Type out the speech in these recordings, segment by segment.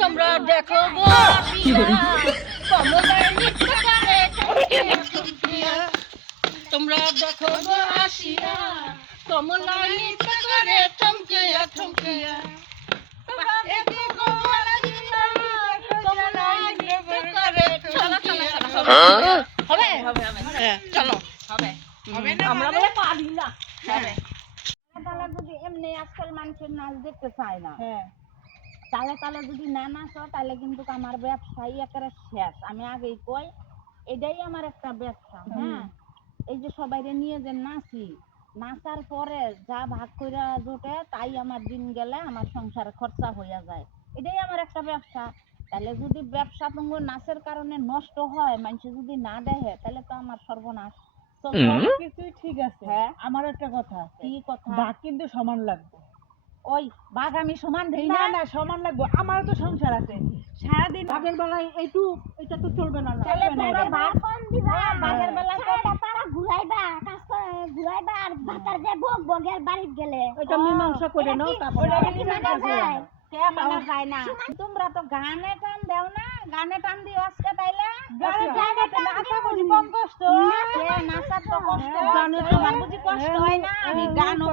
তোমরা দেখো গো কমলার নৃত্য করে ঠমকিয়া তোমরা দেখো গো আসিয়া কমলার নৃত্য করে ঠমকিয়া ঠমকিয়া তোমরা দেখো গো আসিয়া কমলার নৃত্য করে ঠমকিয়া হবে হবে হবে চলো হবে হবে না আমরা বলে পারি না হবে তাহলে যদি এমনি আজকাল মানুষের নাচ দেখতে চায় না তাহলে তাহলে যদি না নাচো তাহলে কিন্তু আমার ব্যবসায়ী একেবারে শেষ। আমি আগেই কই এটাই আমার একটা ব্যবসা। হ্যাঁ, এই যে সবাইরে নিয়ে যে নাচি, নাচার পরে যা ভাগ কইরা জোটে তাই আমার দিন গেলে আমার সংসারে খরচা হইয়া যায়। এটাই আমার একটা ব্যবসা। তাহলে যদি ব্যবসা তোমার নাচের কারণে নষ্ট হয়, মানুষ যদি না দেখে, তাহলে তো আমার সর্বনাশ। কিছুই ঠিক আছে। হ্যাঁ, আমার একটা কথা আছে। কি কথা? ভাগ কিন্তু সমান লাগবে। ওই বাঘ আমি সমান দেই না না। না সমান লাগবে, আমারও তো সংসার আছে। সারাদিন ভাগের বেলায় এটা তো চলবে না। তাহলে তোমরা ভাগ কম দিবা, বাঘের বেলা তারা ঘুরাইবা, কাজ ঘুরাইবা আর ভাতার যে বগের বাড়ি গেলে এটা মীমাংসা করে নাও, তারপরে মানা যায় না। তোমরা তো গানে টান দেও না, গানে টান দিও আজকে তাইলে নাচা বুঝি কম কষ্ট? নাচার তো কষ্ট, আমার বুঝি কষ্ট হয় না? আমি গানও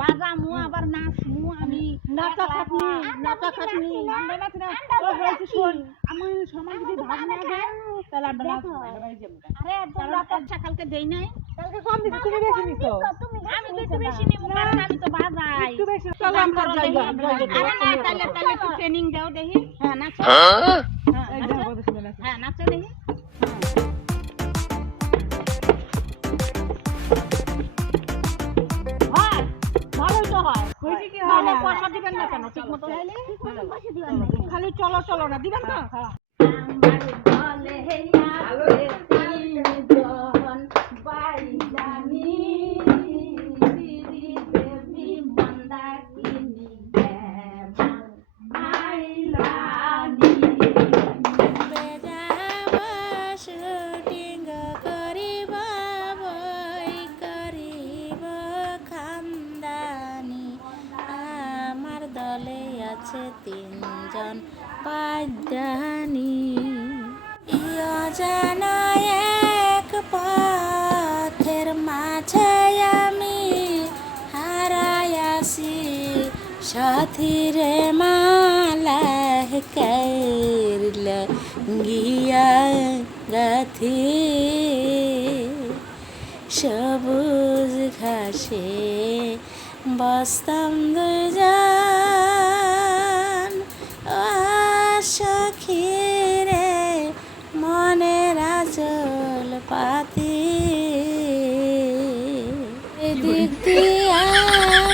বাজামু আবার নাচমু, আমি নাচা খাটনি আমি সমান যদি ভাগ না দেয় তাহলে আমরা আরে তোমরা তো সকালকে দেই নাই, কালকে কম দিছি, তুমি বেশি নিছো। আমি তো একটু বেশি নিব, কারণ আমি তো বাজাই একটু বেশি চলো আমরা যাই। আরে না তাহলে একটু ট্রেনিং দাও দেখি। হ্যাঁ নাচো, হ্যাঁ নাচো দেখি। হয় ভালোই তো হয়। হইছে কি তাহলে হয়? পয়সা দিবেন না কেন? ঠিক মতো খালি চলো চলো না দিবেন না? তিনজন বাদ্যানি জানা এক পথের মাঝে আমি হারাইয়াছি সাথীরে মালা করল গিয়া গাথি সবুজ ঘাসে বসতাম দুজন সখীরে মনের আচল পাতি এদিক দিয়া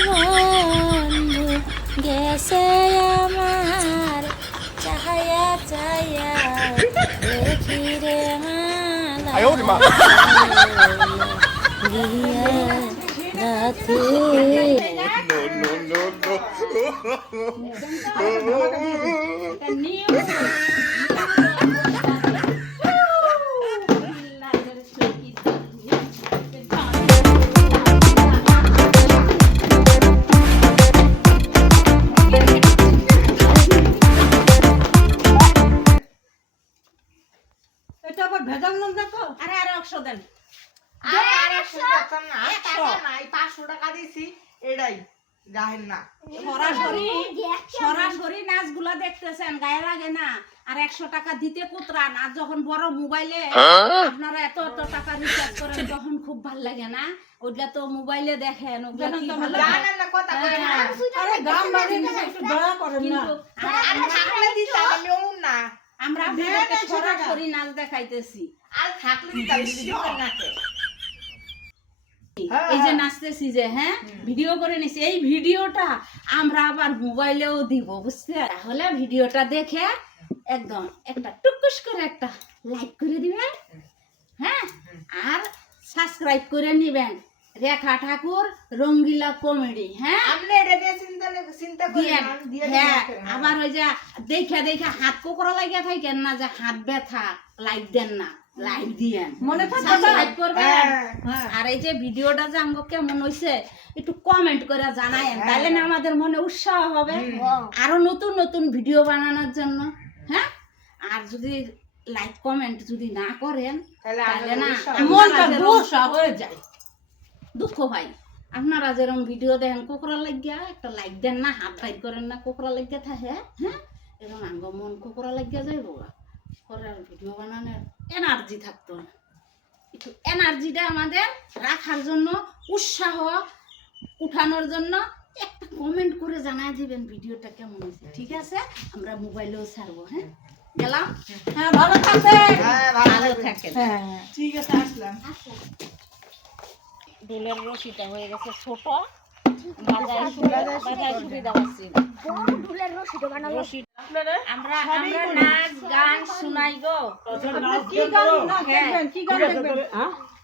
বন্ধু গেছে আমার চাহায়া চায়া দেখি রে মালা গিয়া রাতে এটা আবার ভেজাল না দেখো। আরে আরে 100 দেন। আর 100 টাকা না, টাকা নাই, 500 টাকা দিছি এটাই গাহেন না। সরাসরি নাচগুলা দেখতেছেন, গায়ে লাগে না? আর 100 টাকা দিতে কুতরান। আর যখন বড় মোবাইলে আপনারা এত এত টাকা রিচার্জ করেন তখন খুব ভাল লাগে না? ওইটা তো মোবাইলে দেখেন, ওগুলা কি ভালো লাগে? জানেন না কথা কই না। আরে গাম বাড়ি একটু দয়া করেন না। কিন্তু আর থাকলে দিতাম আমি ওম না। আমরা আপনাদেরকে সরাসরি নাচ দেখাইতেছি। আর থাকলে দিতাম দিবেন না কে। এই যে নাচতেছি যে, হ্যাঁ ভিডিও করে নিছি, এই ভিডিওটা আমরা আবার মোবাইলেও দিব, বুঝতে? তাহলে ভিডিওটা দেখে একদম একটা টুকুস করে একটা লাইক করে দিবেন, হ্যাঁ, আর সাবস্ক্রাইব করে নিবেন রেখা ঠাকুর রঙ্গিলা কমেডি। হ্যাঁ আপনি এটা দিয়ে চিন্তা করেন না, দিয়ে হ্যাঁ, আবার ওই যে দেখা দেখা হাত কোকড়া লাগিয়া থাকেন না, যে হাত ব্যথা লাইক দেন না। লাইক দিয়েন, মনে থাকবে তো? সাবস্ক্রাইব করবেন, হ্যাঁ। আর এই যে ভিডিওটা যে আমাকে কেমন হইছে একটু কমেন্ট করে জানায়েন, তাহলে না আমাদের মনে উৎসাহ হবে আরো নতুন নতুন ভিডিও বানানোর জন্য। হ্যাঁ, আর যদি লাইক কমেন্ট যদি না করেন তাহলে না মনটা আপনারা গোসা হয়ে যায়। দুঃখ ভাই, আপনারা যেরকম ভিডিও দেখেন কোকরা লাগিয়া একটা লাইক দেন না, হাত বাইর করেন না, কোকরা লাগিয়া থাকে। হ্যাঁ, এরকম আঙ্গ মন কোকরা লাগিয়া যায় বাবা, করার ভিডিও বানানোর এনার্জি থাকতো না। একটু এনার্জিটা আমাদের রাখার জন্য, উৎসাহ উঠানোর জন্য একটা কমেন্ট করে জানাই দিবেন ভিডিওটা কেমন হয়েছে। ঠিক আছে, আমরা মোবাইলেও ছাড়বো। হ্যাঁ, গেলাম। হ্যাঁ, ভালো থাকবেন। ভালো থাকেন। হ্যাঁ, ঠিক আছে, আসলাম। দুলের রশিটা হয়ে গেছে ছোট, বাজায় সুবিধা পাচ্ছি না। বড় ঢুলের রশিদ বানাবো। আপনারা আমরা নাচ গান শুনাই গো। কি গান দেখবেন? কি গান দেখবেন?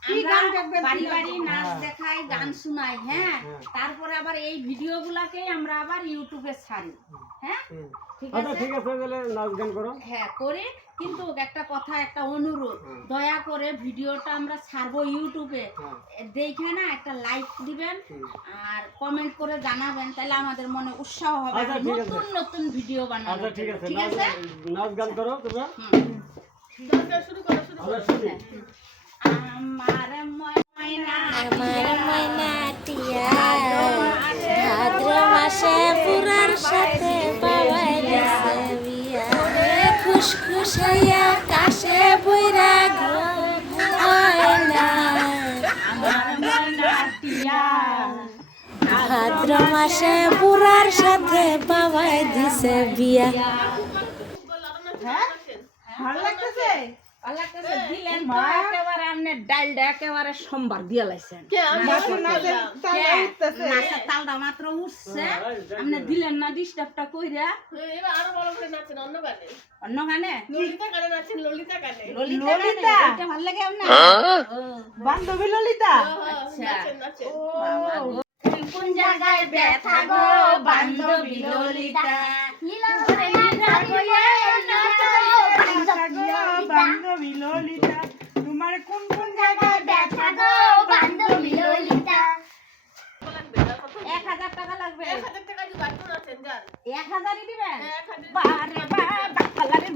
কি গান দেখবেন? বাড়ি বাড়ি নাচ দেখাই, গান শুনাই। হ্যাঁ, তারপরে আবার এই ভিডিও গুলাকেই আমরা আবার ইউটিউবে ছাড়ি। হ্যাঁ, ঠিক আছে, ঠিক আছে, তাহলে নাচ গান করো। হ্যাঁ করে, কিন্তু একটা কথা, একটা অনুরোধ, দয়া করে ভিডিওটা আমরা ছাড়বো ইউটিউবে, দেখে না একটা লাইক দিবেন আর কমেন্ট করে জানাবেন, তাহলে আমাদের মনে উৎসাহ হবে আচ্ছা, ঠিক আছে। নতুন নতুন ভিডিও বানানোর আচ্ছা ঠিক জন্য। আছে, ঠিক আছে। নাচ গান করো তোমরা। দরকার শুরু করো আমরা শুনি। আমার ময়না আমার ময়নাটিয়া ভাদ্র মাসে পুরার সাথে পাওয়াই গেছে বিয়া খুশখুশ হইয়া কাশে বইরা ঘুমায় না ভাদ্র মাসে পুরার সাথে পাওয়াই দিছে বিয়া ভালো লাগতেছে? আল্লাহ কাছে দিলেন তো একেবারে আপনি ডালটা একেবারে সোমবার দিয়ে লাইছেন। নাচের তালটা মাত্র উঠছে, আপনি দিলেন না ডিস্টার্বটা কইরা। এবার আরো বড় করে নাচেন অন্য গানে, অন্য গানে ললিতা গানে নাচেন, ললিতা গানে। ললিতা ললিতা? গানে, এটা ভালো লাগে আপনার? বান্ধবী ললিতা? আচ্ছা। নাচেন নাচেন। বাবা গো, কোন জায়গায় ব্যথা গো বান্ধবী ললিতা, নীলা করে না কইয়া নাচো বান্ধবী ললিতা, তোমার কোন কোন জায়গায় ব্যথা গো বান্ধবী ললিতা। 1000 টাকা লাগবে। 1000 টাকা দিয়ে বাড়িতে নাচেন যান। 1000ই দিবেন? 1000 বারে বারে বাবা বারে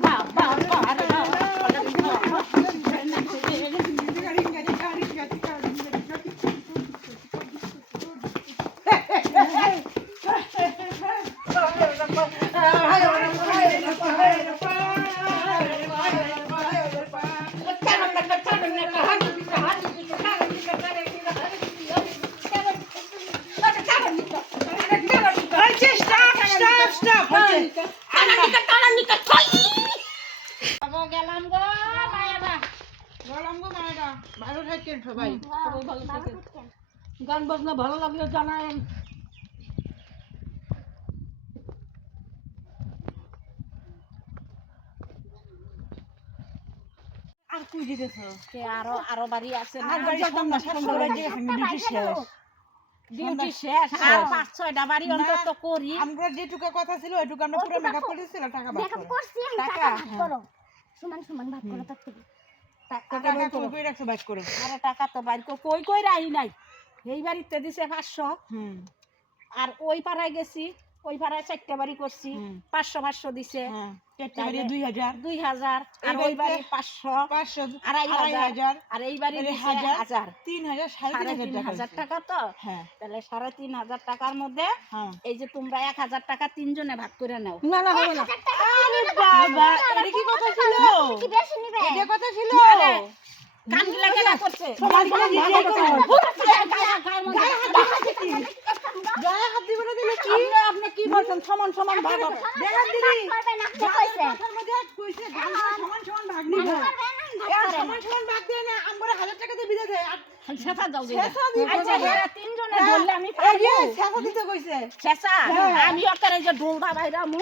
গেলাম গো মায়েরা। ভালো থাকেন সবাই। ভালো থাকেন। গান বাজনা ভালো লাগলে জানায়েন। আর কই দিতেছো? আরো বাড়ি আছে না? আর বাড়ি সামনে সামনে বাড়ি গেছে, ডিউটি শেষ। ডিউটি শেষ, আর 5-6টা বাড়ি অন্তত করি। আমরা যেটুকু কথা ছিল ওইটুকু আমরা পুরো মেকআপ করে দিছিলাম, টাকা বাদ মেকআপ করো। করছি আমি, টাকা ভাগ করো, সমান সমান ভাগ করো তার থেকে। টাকা কই কই রাখছো বাদ করো। আরে টাকা তো বাইর কই রাই নাই। এই বাড়িতে দিছে 500, হুম আর ওই পাড়ায় গেছি, ওই পাড়ায় 4টা বাড়ি করছি, 500 দিছে, হ্যাঁ, চারটে বাড়ি 2000, 2000, আর ওই বাড়ি 500, 500, 2500, আর এই বাড়ি 1000, 1000, 3000, 3500 টাকা। টাকা তো। হ্যাঁ তাহলে 3500 টাকার মধ্যে হ্যাঁ। এই যে তোমরা 1000 টাকা তিনজনে ভাগ করে নাও। না না হবে না। আরে বাবা, এটা কি কথা ছিল? কি বেশি নিবে? এটা কথা ছিল? কান গিলা কেনা করছে? সবার গায়ে হাত দিবে না। গায়ে গায়ে হাত দিবে না দিলে কি? আপনি কি বলছেন? সমান সমান ভাগ হবে। দেখা দিদি করবে না কি কইছে? কথার মধ্যে কইছে গান সমান সমান ভাগ নিব। এর সমান সমান ভাগ দেয় না, আমরা 1000 টাকা দিয়ে বিদে দেয়। আর শেষা দাও যে। শেষা দিবে। আচ্ছা এরা তিনজনে ধরলে আমি এই পারবো। যে শেষা দিতে কইছে। শেষা আমি ওকে এই যে ডোলটা বাইরা মু।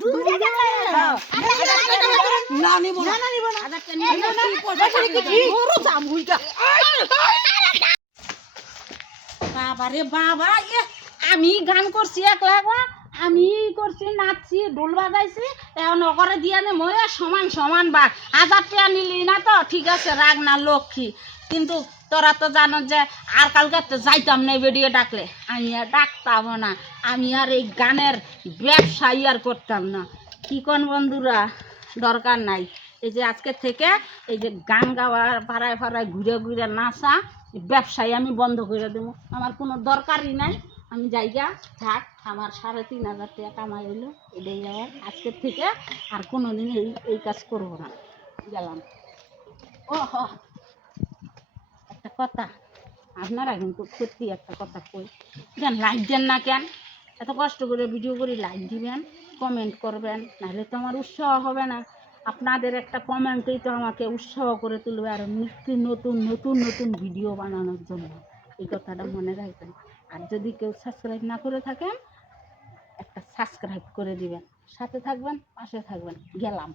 দুই জায়গা না নিব না। না নিব না। আদারটা নিয়ে কি পয়সা কি গরু দাম হইতা। বাবা রে বাবা, আমি গান করছি একলা গো, আমি করছি নাচছি ঢোল বাজাইছি এখন ওগরে দিয়ে নে মরে সমান সমান বাঘ 1000 টাকা নিলি না তো ঠিক আছে রাগ না লক্ষ্মী কিন্তু তোরা তো জানো যে আর কালকে তো যাইতাম না ভিডিও ডাকলে আমি আর ডাকতাম না আমি আর এই গানের ব্যবসায়ী আর করতাম না কি কোন বন্ধুরা দরকার নাই এই যে আজকে থেকে এই যে গান গাওয়া পাড়ায় পাড়ায় ঘুরে ঘুরে নাচা ব্যবসায়ী আমি বন্ধ করে দেবো আমার কোনো দরকারই নাই আমি যাইগা থাক আমার 3500 টাকা কামাই হইলো এটাই আমার আজকের থেকে আর কোনোদিন এই কাজ করবো না গেলাম ও হ একটা কথা আপনারা কিন্তু সত্যি একটা কথা কই কেন লাইক দেন না কেন এত কষ্ট করে ভিডিও করে লাইক দিবেন কমেন্ট করবেন নাহলে তো আমার উৎসাহ হবে না আপনাদের একটা কমেন্টই তো আমাকে উৎসাহ করে তুলবে আর নিত্য নতুন নতুন নতুন ভিডিও বানানোর জন্য এই কথাটা মনে রাখবেন আর যদি কেউ সাবস্ক্রাইব না করে থাকেন একটা সাবস্ক্রাইব করে দিবেন সাথে থাকবেন পাশে থাকবেন গেলাম